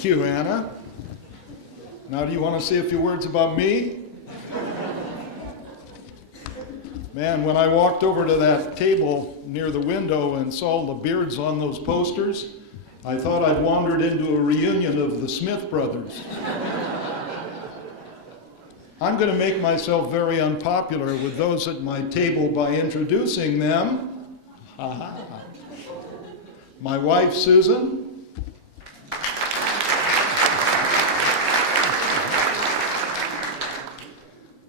Thank you, Anna. Now, do you want to say a few words about me? Man, when I walked over to that table near the window and saw the beards on those posters, I thought I'd wandered into a reunion of the Smith brothers. I'm going to make myself very unpopular with those at my table by introducing them. My wife, Susan.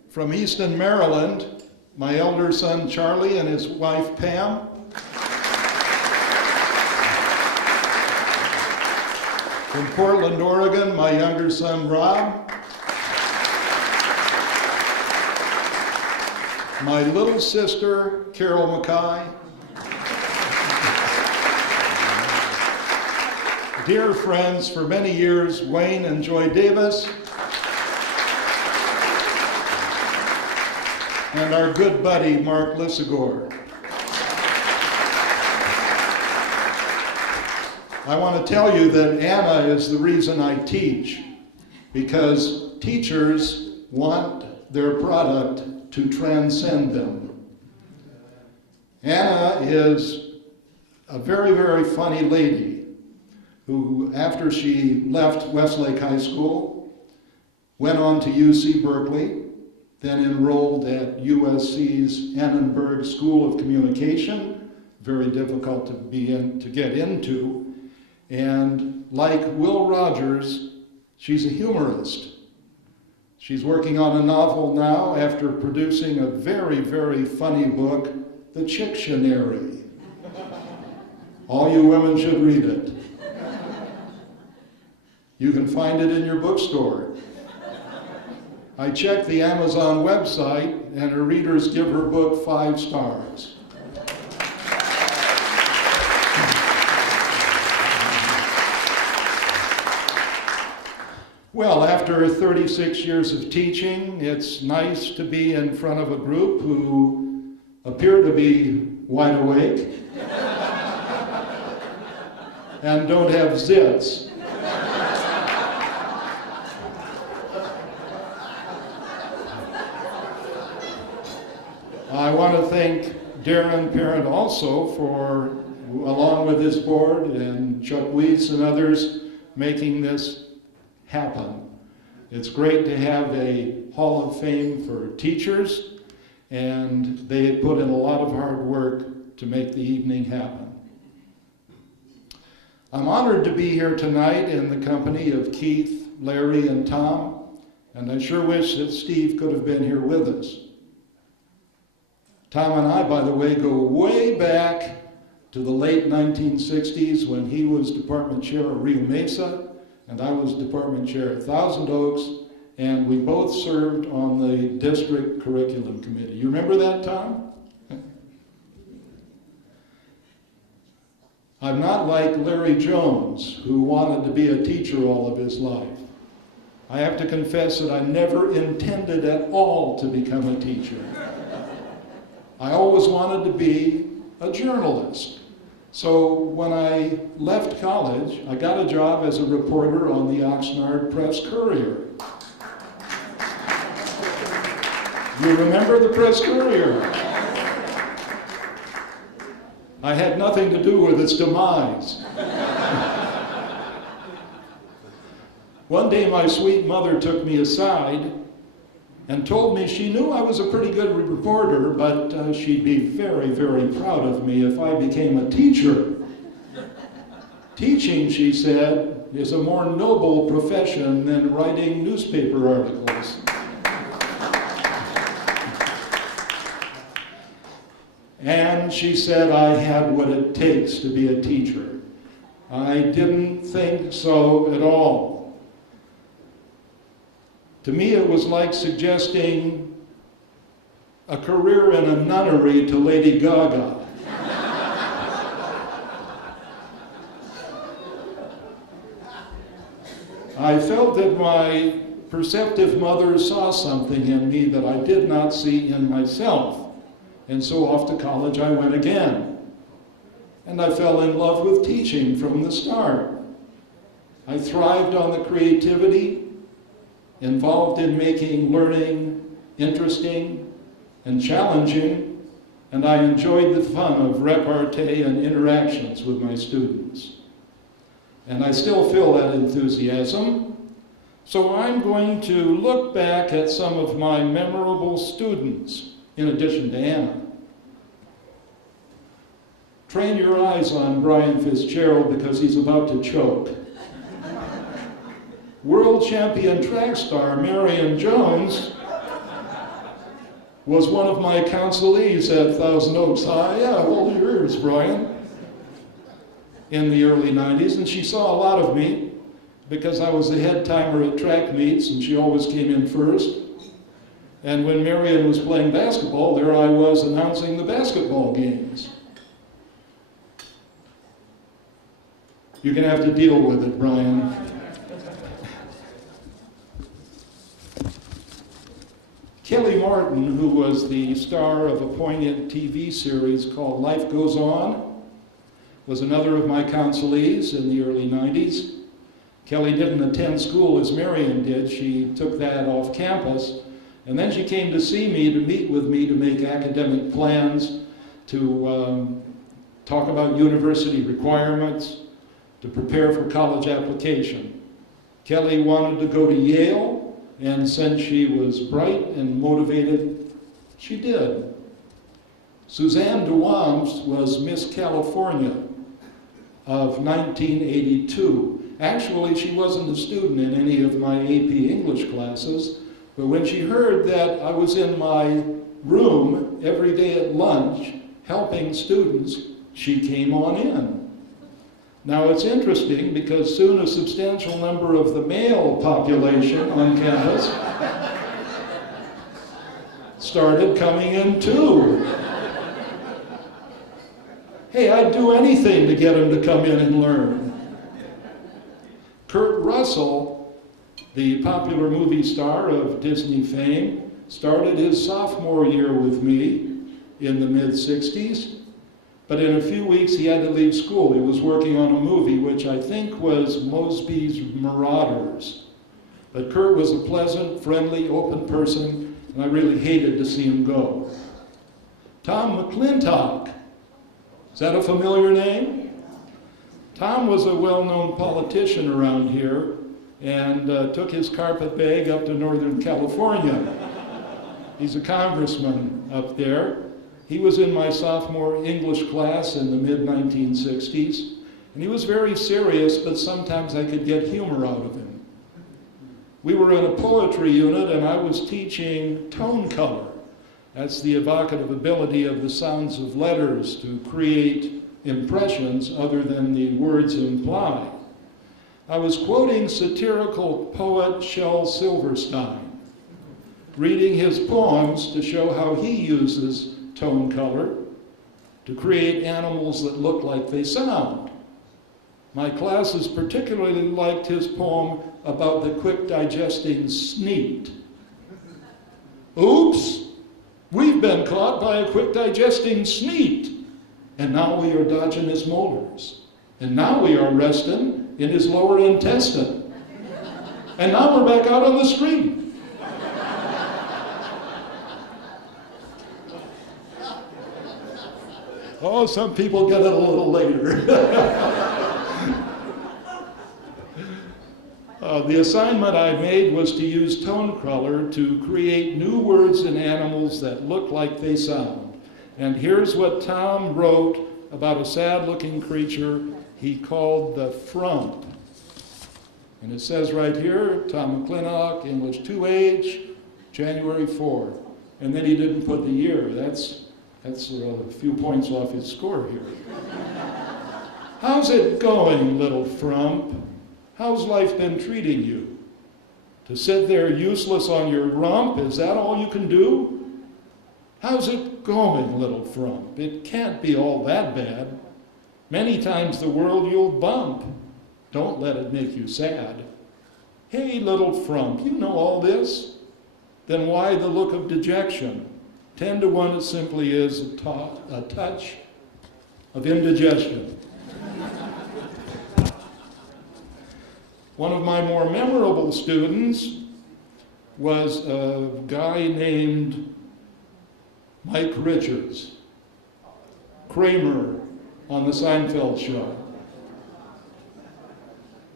From Easton, Maryland, my elder son, Charlie, and his wife, Pam. From Portland, Oregon, my younger son, Rob. My little sister, Carol Mackay. Dear friends for many years, Wayne and Joy Davis. And our good buddy, Mark Lissagore. I want to tell you that Anna is the reason I teach, because teachers want their product to transcend them. Anna is a very, very funny lady who, after she left Westlake High School, went on to UC Berkeley, then enrolled at USC's Annenberg School of Communication, very difficult to get into, and like Will Rogers, she's a humorist. She's working on a novel now after producing a very, very funny book, The Chictionary. All you women should read it. You can find it in your bookstore. I checked the Amazon website, and her readers give her book 5 stars. Well, after 36 years of teaching, it's nice to be in front of a group who appear to be wide awake and don't have zits. I want to thank Darren Parent also for, along with his board and Chuck Weiss and others, making this happen. It's great to have a Hall of Fame for teachers, and they put in a lot of hard work to make the evening happen. I'm honored to be here tonight in the company of Keith, Larry, and Tom, and I sure wish that Steve could have been here with us. Tom and I, by the way, go way back to the late 1960s when he was department chair of Rio Mesa, and I was department chair at Thousand Oaks, and we both served on the district curriculum committee. You remember that, Tom? I'm not like Larry Jones, who wanted to be a teacher all of his life. I have to confess that I never intended at all to become a teacher. I always wanted to be a journalist. So when I left college, I got a job as a reporter on the Oxnard Press Courier. You remember the Press Courier? I had nothing to do with its demise. One day my sweet mother took me aside and told me she knew I was a pretty good reporter, but she'd be very, very proud of me if I became a teacher. Teaching, she said, is a more noble profession than writing newspaper articles. And she said I had what it takes to be a teacher. I didn't think so at all. To me, it was like suggesting a career in a nunnery to Lady Gaga. I felt that my perceptive mother saw something in me that I did not see in myself. And so off to college I went again. And I fell in love with teaching from the start. I thrived on the creativity, involved in making learning interesting and challenging, and I enjoyed the fun of repartee and interactions with my students. And I still feel that enthusiasm, so I'm going to look back at some of my memorable students, in addition to Anna. Train your eyes on Brian Fitzgerald because he's about to choke. World champion track star Marion Jones was one of my counselees at Thousand Oaks High. Yeah, hold your ears, Brian. In the early 90s, and she saw a lot of me because I was the head timer at track meets, and she always came in first. And when Marion was playing basketball, there I was announcing the basketball games. You're going to have to deal with it, Brian. Kelly Martin, who was the star of a poignant TV series called Life Goes On, was another of my counselees in the early 90s. Kelly didn't attend school as Marion did. She took that off campus, and then she came to see me, to meet with me, to make academic plans, to talk about university requirements, to prepare for college application. Kelly wanted to go to Yale, and since she was bright and motivated, she did. Suzanne DeWams was Miss California of 1982. Actually, she wasn't a student in any of my AP English classes, but when she heard that I was in my room every day at lunch helping students, she came on in. Now it's interesting because soon a substantial number of the male population on campus started coming in too. Hey, I'd do anything to get them to come in and learn. Kurt Russell, the popular movie star of Disney fame, started his sophomore year with me in the mid-60s. But in a few weeks, he had to leave school. He was working on a movie, which I think was Mosby's Marauders. But Kurt was a pleasant, friendly, open person, and I really hated to see him go. Tom McClintock. Is that a familiar name? Tom was a well-known politician around here and took his carpet bag up to Northern California. He's a congressman up there. He was in my sophomore English class in the mid-1960s, and he was very serious, but sometimes I could get humor out of him. We were in a poetry unit, and I was teaching tone color. That's the evocative ability of the sounds of letters to create impressions other than the words imply. I was quoting satirical poet Shel Silverstein, reading his poems to show how he uses tone color to create animals that look like they sound. My classes particularly liked his poem about the quick digesting sneet. Oops, we've been caught by a quick digesting sneet, and now we are dodging his molars, and now we are resting in his lower intestine, and now we're back out on the street. Oh, some people get it a little later. The assignment I made was to use tone color to create new words and animals that look like they sound. And here's what Tom wrote about a sad-looking creature he called the frump. And it says right here, Tom McClintock, English 2H, January 4. And then he didn't put the year. That's a few points off his score here. How's it going, little frump? How's life been treating you? To sit there useless on your rump, is that all you can do? How's it going, little frump? It can't be all that bad. Many times the world you'll bump. Don't let it make you sad. Hey, little frump, you know all this? Then why the look of dejection? 10 to 1, it simply is a touch of indigestion. One of my more memorable students was a guy named Mike Richards, Kramer on the Seinfeld show.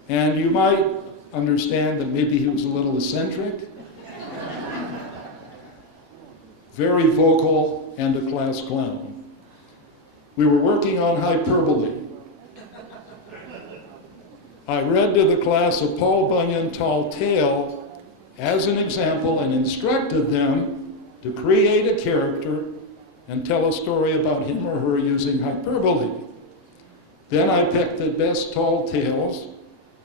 And you might understand that maybe he was a little eccentric, very vocal, and a class clown. We were working on hyperbole. I read to the class a Paul Bunyan tall tale as an example and instructed them to create a character and tell a story about him or her using hyperbole. Then I picked the best tall tales,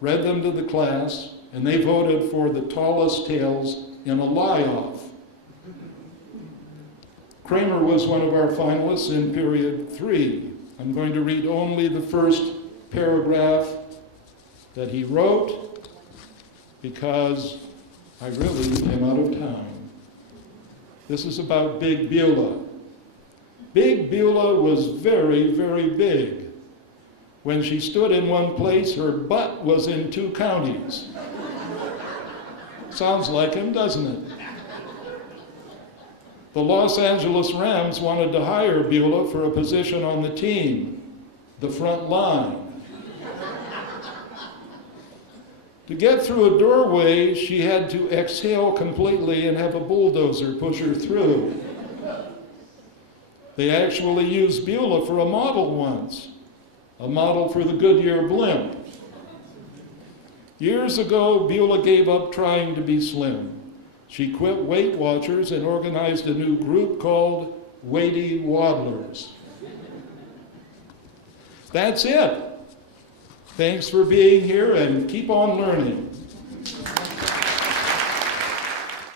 read them to the class, and they voted for the tallest tales in a lie-off. Kramer was one of our finalists in period 3. I'm going to read only the first paragraph that he wrote because I really am out of time. This is about Big Beulah. Big Beulah was very, very big. When she stood in one place, her butt was in 2 counties. Sounds like him, doesn't it? The Los Angeles Rams wanted to hire Beulah for a position on the team, the front line. To get through a doorway, she had to exhale completely and have a bulldozer push her through. They actually used Beulah for a model once, a model for the Goodyear blimp. Years ago, Beulah gave up trying to be slim. She quit Weight Watchers and organized a new group called Weighty Waddlers. That's it. Thanks for being here and keep on learning.